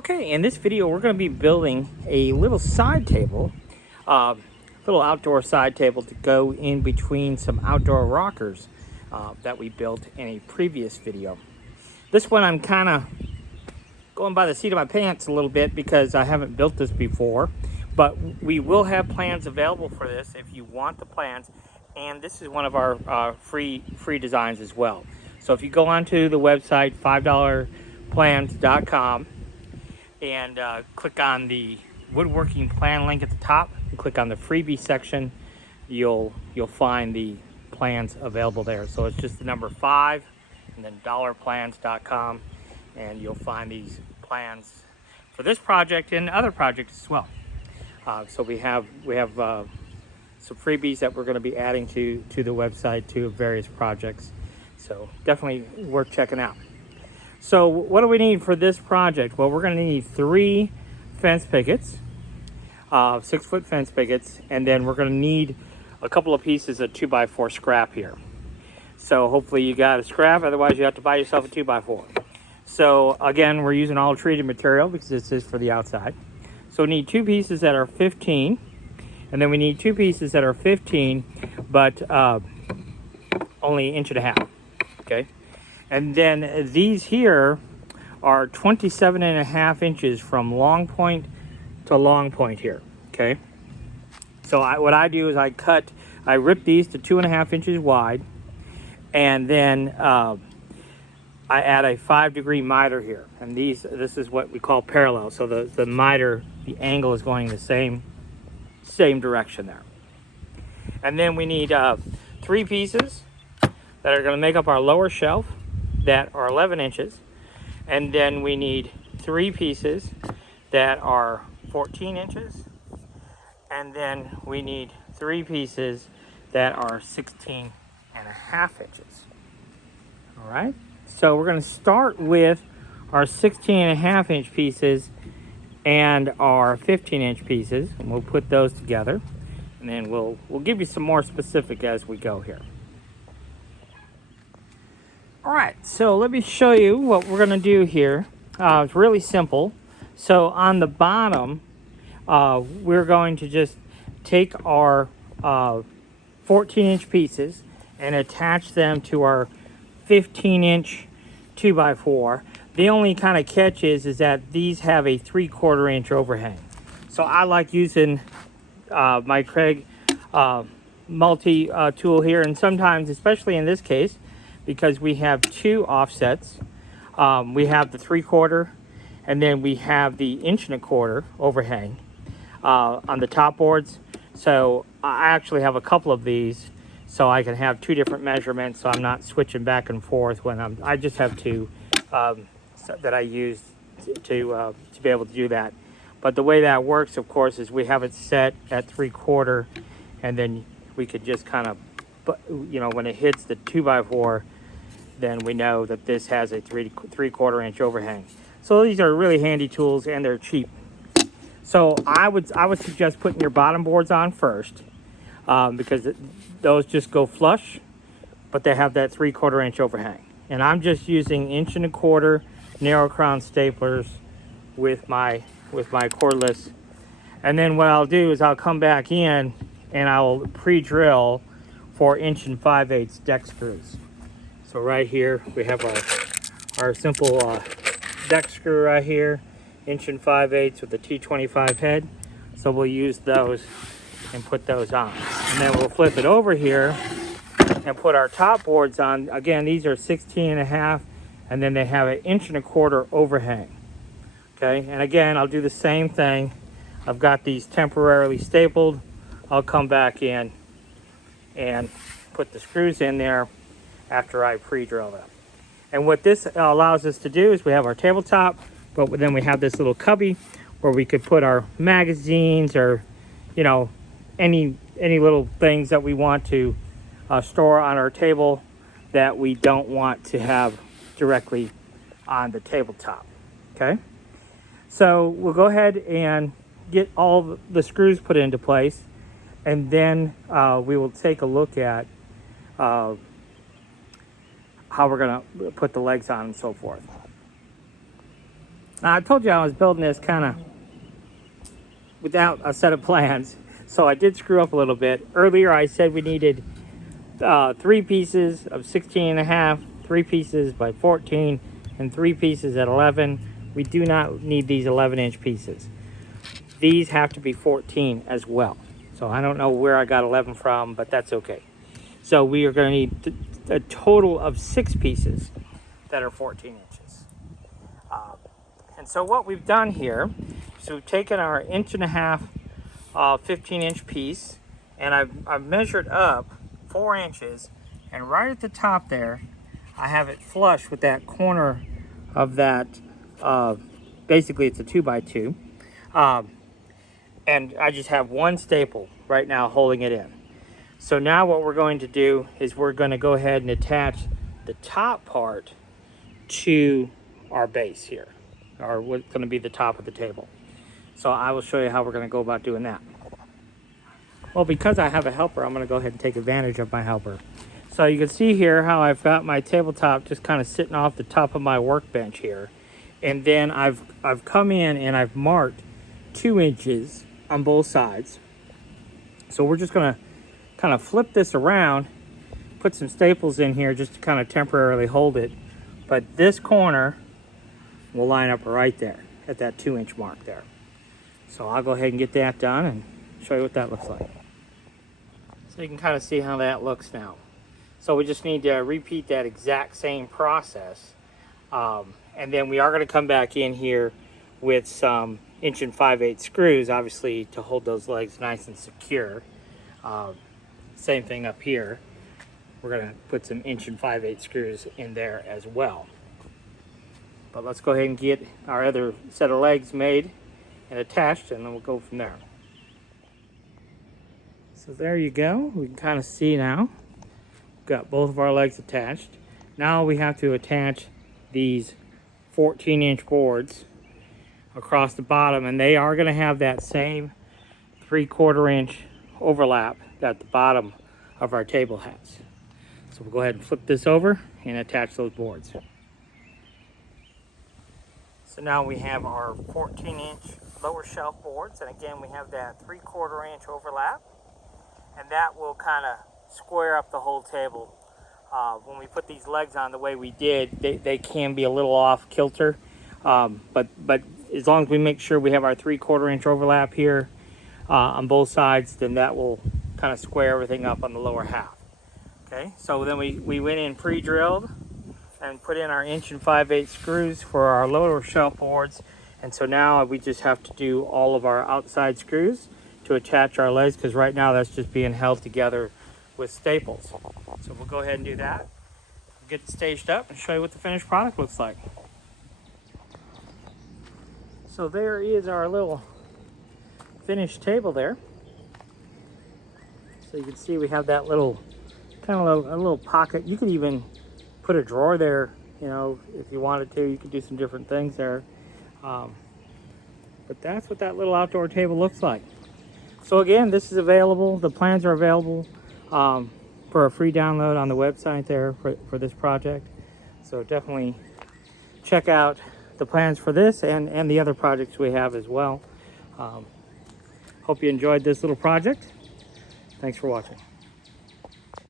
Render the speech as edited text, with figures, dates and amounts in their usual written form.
Okay, in this video we're going to be building a little side table, little outdoor side table to go in between some outdoor rockers that we built in a previous video. This one I'm kind of going by the seat of my pants a little bit because I haven't built this before, but we will have plans available for this if you want the plans, and this is one of our free designs as well. So if you go onto the website $5plans.com and click on the woodworking plan link at the top and click on the freebie section, you'll find the plans available there. So it's just the number 5 and then $plans.com, and you'll find these plans for this project and other projects as well. So we have some freebies that we're going to be adding to the website to various projects, so definitely worth checking out. So what do we need for this project? Well, we're going to need 3 fence pickets, 6-foot fence pickets, and then we're going to need a couple of pieces of 2x4 scrap here. So hopefully you got a scrap, otherwise you have to buy yourself a 2x4. So again, we're using all treated material because this is for the outside. So we need 2 pieces that are 15, and then we need 2 pieces that are 15, but only 1.5 inches, okay? And then these here are 27.5 inches from long point to long point here, okay? So what I do is I rip these to 2.5 inches wide, and then I add a 5-degree miter here. And this is what we call parallel. So the miter, the angle is going the same direction there. And then we need 3 pieces that are going to make up our lower shelf that are 11 inches. And then we need 3 pieces that are 14 inches. And then we need 3 pieces that are 16.5 inches. All right. So we're going to start with our 16.5 inch pieces and our 15-inch pieces, and we'll put those together, and then we'll give you some more specific as we go here. All right, so let me show you what we're going to do here. It's really simple. So on the bottom, we're going to just take our 14-inch pieces and attach them to our 15-inch 2x4. The only kind of catch is that these have a 3/4 inch overhang. So I like using my Craig multi tool here, and sometimes, especially in this case, because we have 2 offsets, we have the 3/4, and then we have the 1.25 inch overhang on the top boards. So I actually have a couple of these, so I can have 2 different measurements, so I'm not switching back and forth when I just have 2 that I use to be able to do that. But the way that works, of course, is we have it set at 3/4, and then we could just kind of, when it hits the 2x4, then we know that this has a 3/4 inch overhang. So these are really handy tools, and they're cheap. So I would suggest putting your bottom boards on first, because those just go flush, but they have that 3/4 inch overhang. And I'm just using 1.25 inch narrow crown staplers with my cordless. And then what I'll do is I'll come back in and I'll pre-drill for 1 5/8 deck screws. So right here we have our simple deck screw right here, 1 5/8 with a T25 head. So we'll use those and put those on. And then we'll flip it over here and put our top boards on. Again, these are 16.5, and then they have an 1.25 inch overhang. Okay, and again, I'll do the same thing. I've got these temporarily stapled. I'll come back in and put the screws in there after I pre-drill them. And what this allows us to do is we have our tabletop, but then we have this little cubby where we could put our magazines or, any little things that we want to store on our table that we don't want to have directly on the tabletop. Okay, so we'll go ahead and get all the screws put into place, and then we will take a look at how we're going to put the legs on and so forth. Now, I told you I was building this kind of without a set of plans, so I did screw up a little bit. Earlier I said we needed 3 pieces of 16.5, 3 pieces by 14, and 3 pieces at 11. We do not need these 11-inch pieces. These have to be 14 as well. So I don't know where I got 11 from, but that's okay. So we are going to need a total of 6 pieces that are 14 inches. And so what we've done here, so we've taken our 1.5 15-inch piece, and I've measured up 4 inches, and right at the top there, I have it flush with that corner of that, basically it's a 2x2, and I just have one staple right now holding it in. So now what we're going to do is we're going to go ahead and attach the top part to our base here, or what's going to be the top of the table. So I will show you how we're going to go about doing that. Well, because I have a helper, I'm going to go ahead and take advantage of my helper. So you can see here how I've got my tabletop just kind of sitting off the top of my workbench here. And then I've come in and I've marked 2 inches on both sides. So we're just going to kind of flip this around, put some staples in here just to kind of temporarily hold it. But this corner will line up right there at that 2-inch mark there. So I'll go ahead and get that done and show you what that looks like. So you can kind of see how that looks now. So we just need to repeat that exact same process. And then we are going to come back in here with some 1 5/8 screws, obviously, to hold those legs nice and secure. Same thing up here. We're going to put some 1 5/8 screws in there as well. But let's go ahead and get our other set of legs made and attached, and then we'll go from there. So there you go. We can kind of see now. We've got both of our legs attached. Now we have to attach these 14-inch boards across the bottom, and they are going to have that same 3/4 inch overlap that the bottom of our table has. So we'll go ahead and flip this over and attach those boards. So now we have our 14-inch lower shelf boards, and again we have that 3/4 inch overlap, and that will kind of square up the whole table. When we put these legs on the way we did, they can be a little off kilter, but as long as we make sure we have our 3/4 inch overlap here on both sides, then that will kind of square everything up on the lower half. Okay, so then we went in pre-drilled and put in our 1 5/8 screws for our lower shelf boards, and so now we just have to do all of our outside screws to attach our legs, because right now that's just being held together with staples. So we'll go ahead and do that, get it staged up, and show you what the finished product looks like. So there is our little finished table there. So you can see we have that little kind of a little pocket. You could even put a drawer there, you know, if you wanted to. You could do some different things there. But that's what that little outdoor table looks like. So again, this is available. The plans are available for a free download on the website there for this project. So definitely check out the plans for this and the other projects we have as well. Hope you enjoyed this little project. Thanks for watching.